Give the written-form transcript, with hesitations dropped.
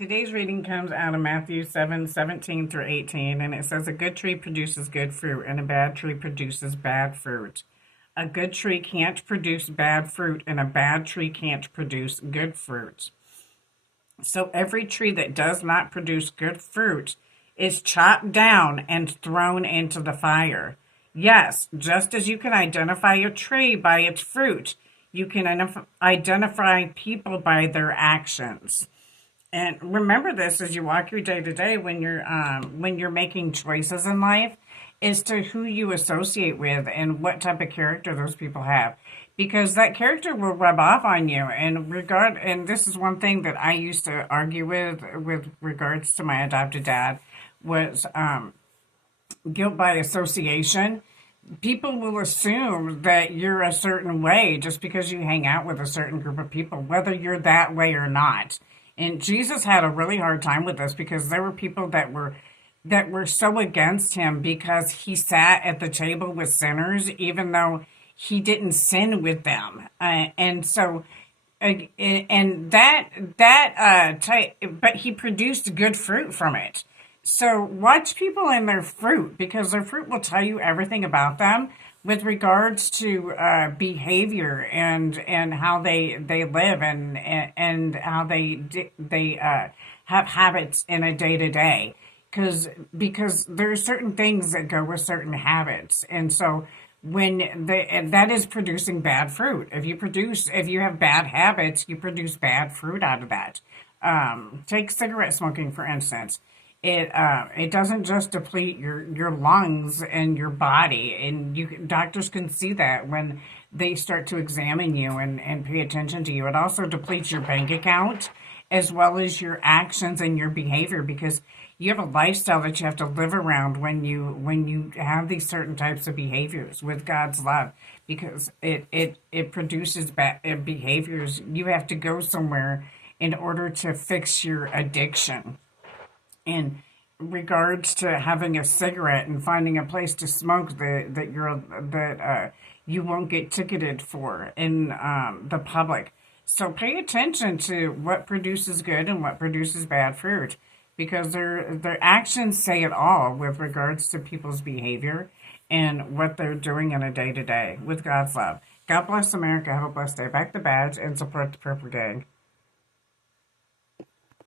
Today's reading comes out of Matthew 7:17 through 18, and it says, "A good tree produces good fruit, and a bad tree produces bad fruit. A good tree can't produce bad fruit, and a bad tree can't produce good fruit. So every tree that does not produce good fruit is chopped down and thrown into the fire. Yes, just as you can identify a tree by its fruit, you can identify people by their actions." And remember this as you walk your day to day when you're making choices in life, as to who you associate with and what type of character those people have, because that character will rub off on you. And this is one thing that I used to argue with regards to my adopted dad, was guilt by association. People will assume that you're a certain way just because you hang out with a certain group of people, whether you're that way or not. And Jesus had a really hard time with this, because there were people that were so against him because he sat at the table with sinners, even though he didn't sin with them. And so, and but he produced good fruit from it. So watch people and their fruit, because their fruit will tell you everything about them with regards to behavior and how they live, and how they have habits in a day to day, because there are certain things that go with certain habits. And so and that is producing bad fruit. If you have bad habits, you produce bad fruit out of that. Take cigarette smoking, for instance. It doesn't just deplete your lungs and your body, and doctors can see that when they start to examine you and pay attention to you. It also depletes your bank account, as well as your actions and your behavior, because you have a lifestyle that you have to live around when you have these certain types of behaviors with God's love, because it produces bad behaviors. You have to go somewhere in order to fix your addiction. In regards to having a cigarette and finding a place to smoke that you won't get ticketed for in the public. So pay attention to what produces good and what produces bad fruit, because their actions say it all with regards to people's behavior and what they're doing in a day to day with God's love. God bless America. Have a blessed day. Back the badge and support the Purple Gang.